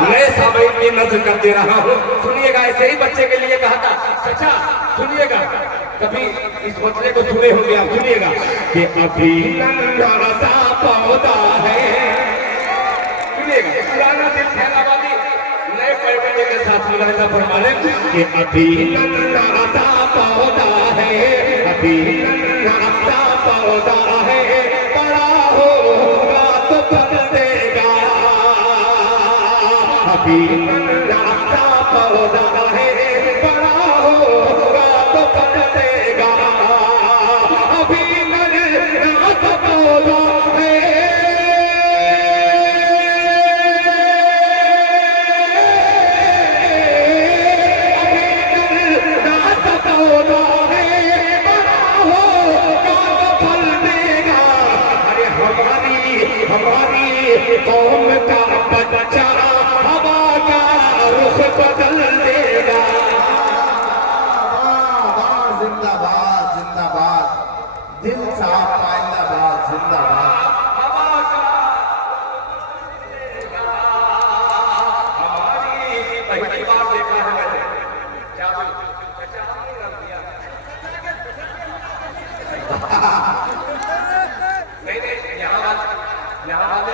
नए सामयिक की नज़र कर दे रहा हूँ। सुनिएगा, ऐसे ही बच्चे के लिए कहा था। चाचा सुनिएगा, कभी इस मसले को सुने होंगे आप, सुनिएगा कि अभी नन्हा सा पौधा है। सुनिएगा, पुराना दिल फैलावादी नए पैगंबर के साथ मुलाहिजा फरमा लें कि अभी नन्हा सा पौधा है, अभी नन्हा सा पौधा है, बड़ा होगा तो फल देगा। अभी नन्हा सा पौधा है, बड़ा होगा तो फल देगा। अभी नन्हा सा पौधा है, कौम का बच्चा हवा का रुख बदल देगा। जिंदाबाद जिंदाबाद, दिल साहब पाइंदाबाद जिंदाबाद। हवा का हमारी पहली बार देखा है मैंने। क्या नहीं, यहाँ वाले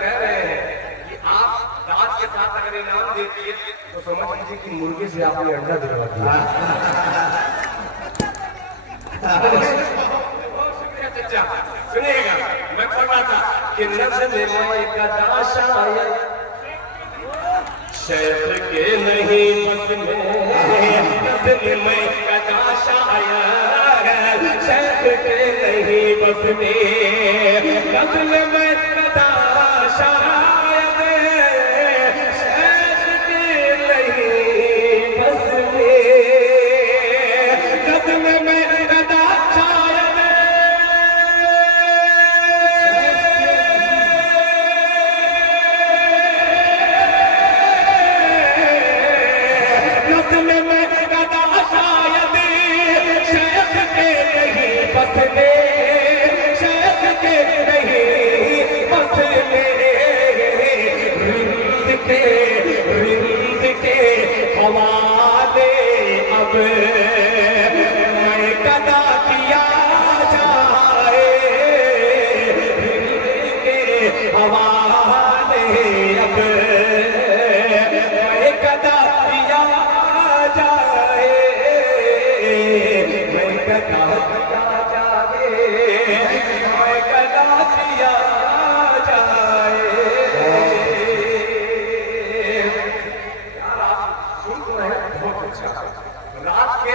कह रहे हैं कि आप दांत के साथ अगर इनाम देती है तो समझ लीजिए कि मुर्गे से आपने अंडा दिलवा दिया। चाचा सुनिएगा, मैं पढ़ रहा था कि नज़्म में कदा शायद शेख के नहीं बस में, नज़्म में कदा शायद शेख के नहीं बस में, नज़्म में कदा शायद शेख के नहीं बस में, नज़्म में कदा शायद नज़्म में कदा शायद शेख के नहीं बस में, शेख के नहीं बस में, रिंद के हवाले अब मैं कदा किया जाए, रिंद के हवाले अब मैं कदा किया जाए, मैं कदा किया जाए, मैं कदा किया जाए। सुन रहे हैं, बहुत अच्छा। रात के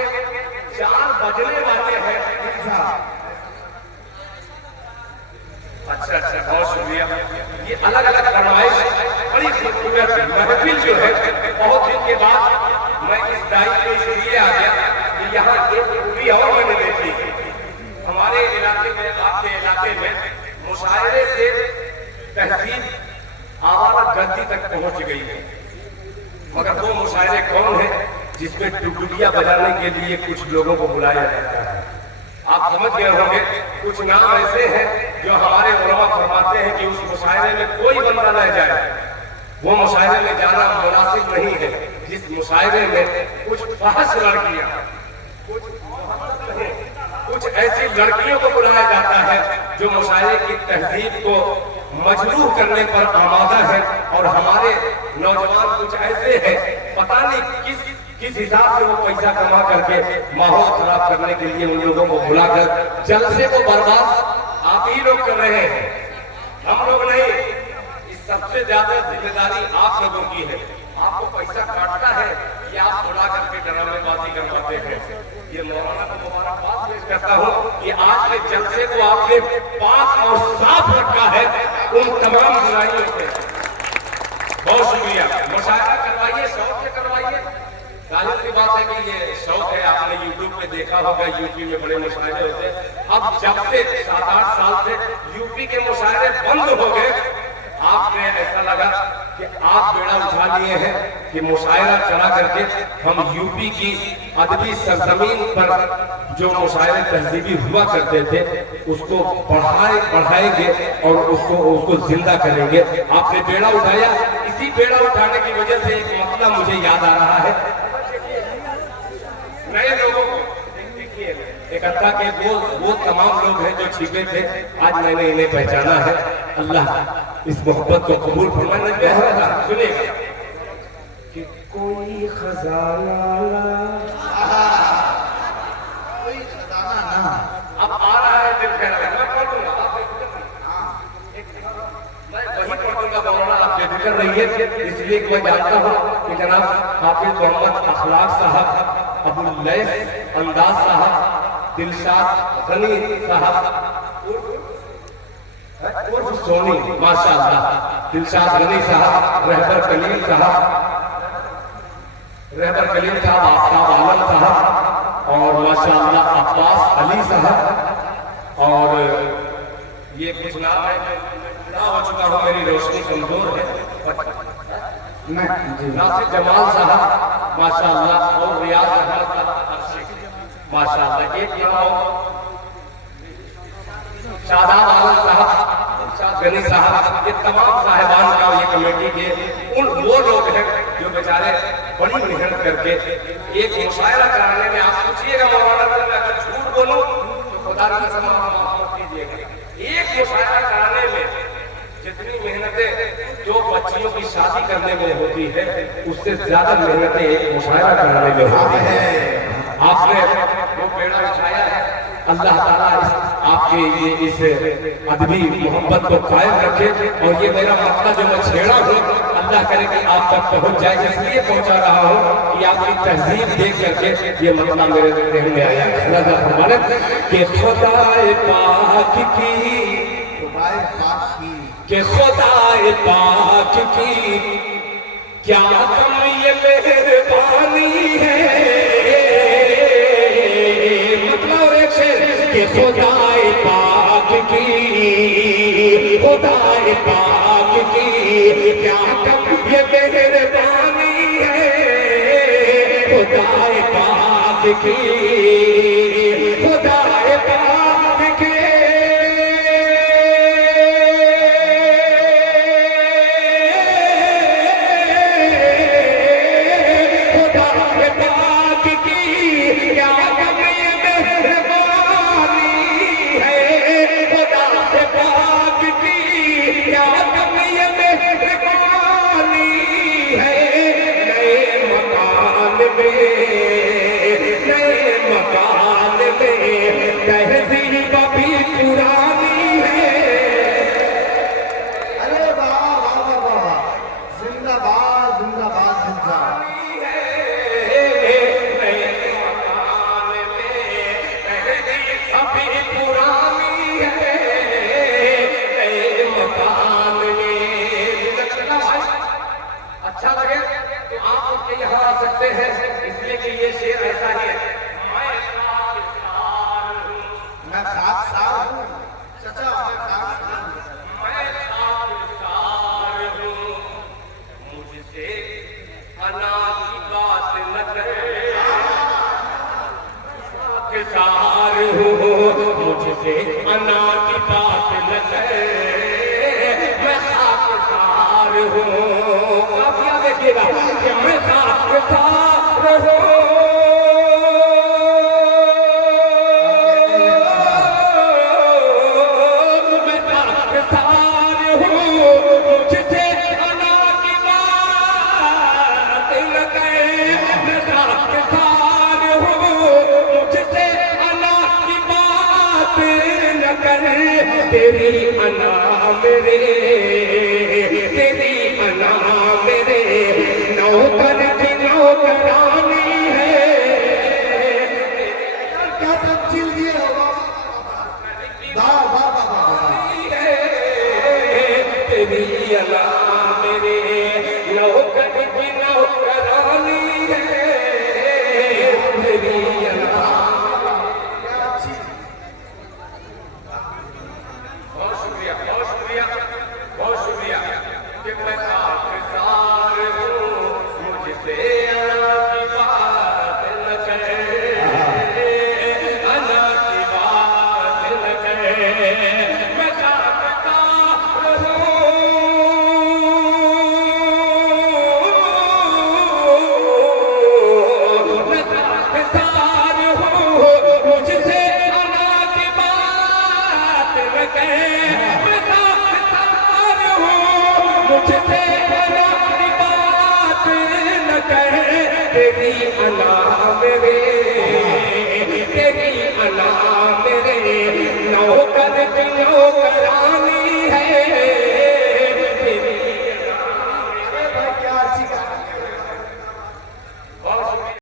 4 बजने वाले हैं। अच्छा, बहुत शुक्रिया। ये अलग अलग फरमाइश, बड़ी खूबसूरत महफिल जो है, बहुत दिन के बाद मैं इस दाई को इसलिए आ गया कि यहाँ एक खूबी और मैंने देखी। हमारे इलाके में, आपके इलाके में मुशायरे से तहजीब आवाज़ तक पहुँच गई है, मगर वो मुशायरे कौन है जिसमें टुकड़िया बजाने के लिए कुछ लोगों को बुलाया जाता है। आप समझ गए होंगे, कुछ नाम ऐसे हैं जो हमारे उलमा फरमाते हैं कि उस मुशायरे में कोई बंदा न जाए, वो मुशायरे में जाना मुनासिब नहीं है। जिस मुशायरे में कुछ फहश लड़कियां, कुछ ऐसी लड़कियों को बुलाया जाता है जो मुशायरे की तहजीब को मजबूर करने पर आमादा है, और हमारे नौजवान कुछ ऐसे हैं, पता नहीं किस हिसाब से वो पैसा कमा करके माहौल खराब करने के लिए उन लोगों को बुलाकर जलसे को बर्बाद आप ही लोग कर रहे हैं, हम लोग नहीं। इस सबसे ज्यादा जिम्मेदारी आप लोगों की है। आपको पैसा काटता है या आप बुला करके ड्रामेबाजी करवाते हैं। ये मौलाना को मुबारकबाद पेश करता हूँ कि आज के जलसे को आपने पाक और साफ रखा है उन तमाम बुराइयों से। बहुत शुक्रिया। मुशायरा करवाइए, शौक से करवाइए। जाहिर सी बात है कि ये शौक है, आपने यूट्यूब पे देखा होगा, यूपी में बड़े मुशायरे होते हैं। अब जब से 7-8 साल से यूपी के मुशायरे बंद हो गए, आपने ऐसा लगा कि आप बेड़ा उठा लिए हैं कि मुशायरा करा करके हम यूपी की अदबी सरजमीन पर जो मुशायरे तहजीबी हुआ करते थे उसको बढ़ाएंगे और उसको जिंदा करेंगे। आपने बेड़ा उठाया, इसी बेड़ा उठाने की वजह से एक मसला मुझे याद आ रहा है। नए लोगों को देखिए, इकट्ठा के वो तमाम लोग हैं जो छिपे थे, आज मैंने इन्हें पहचाना है। अल्लाह इस मोहब्बत को कबूल फरमाए। सुनिएगा कि कोई खजाना अब आ रहा है, दिल कह रहा है, मैं पढ़ दूंगा, मैं वही पढ़ दूंगा मौलाना, आप बेफिक्र रहिए। इसलिए मैं जानता हूँ कि जनाब हाफिज मोहम्मद अखलाक साहब, अबुल लैस अंदाज साहब, दिलशाद गनी साहब उर्फ सोनी, माशाअल्लाह, दिलशाद गनी साहब, रहबर कलीम साहब, आफ्ताब आलम साहब, और माशाअल्लाह अब्बास अली साहब, और ये कुछ नाम है, पूरा हो चुका हूँ, मेरी रोशनी कमजोर है, नासिर जमाल साहब माशाअल्लाह, और रियाज अहमद साहब माशाअल्लाह, एक नाम शादाब आलम साहब, गनी साहब, ये तमाम साहिबान का ये कमेटी के उन वो लोग हैं जो बेचारे बड़ी मेहनत करके एक मुशायरा कराने में, आप पूछिएगा मौलाना से, मैं अगर झूठ बोलूं तो खुदा की कसम माफ कीजिएगा, एक मुशायरा कराने में जितनी मेहनतें जो बच्चियों की शादी करने में होती है, उससे ज्यादा मेहनतें एक मुशायरा कराने में होती है। आपने वो बेड़ा उठाया है, अल्लाह ताला आपके ये इस अदबी मोहब्बत को कायम रखे, और ये मेरा मसला जो मैं छेड़ा हूँ, अल्लाह करे कि आप तक पहुँच जाए। इसलिए पहुँचा रहा हूँ कि आपकी तहजीब देख करके ये मसला मेरे जहन में आया कि खुदाए पाक की क्या कम ये मेहरबानी है, मतलब एक शेर कि खुदाए पाक की क्या कम ये मेहरबानी है, खुदाए पाक की, खुदाए पाक की, खुदाए पाक की क्या कम ये मेहरबानी है, खुदाए पाक की क्या कम ये मेहरबानी है। नए मकान में तहजीब भी पुरानी है। अरे वाह वाह वाह वाह, जिंदाबाद जिंदाबाद जिंदाबाद। अच्छा लगे तो आप उसके यहाँ आ सकते हैं, इसलिए कि ये शेर ऐसा ही है। मैं खाकसार हूँ चचा, मैं खाकसार हूँ, मुझसे अना की बात न करे, खाकसार हूँ, मुझसे अना की बात न करे, मैं खाकसार हूँ। देखिएगा कि मैं खाकसार हूँ, मैं खाकसार हूँ, मुझसे अना की बात न करे, मैं खाकसार हूँ, मुझसे अना की बात न करे, तेरी अना मेरे, तेरी अना मेरे नौकर की नौकरानी है। क्या तब्दील दिए होगा, वाह वाह वाह वाह, तेरी अना मेरे नौकर की नौकरानी है, तेरी अना। बहुत शुक्रिया, बहुत शुक्रिया, बहुत शुक्रिया। न कहे तेरी अना मेरे, तेरी अना मेरे नौकर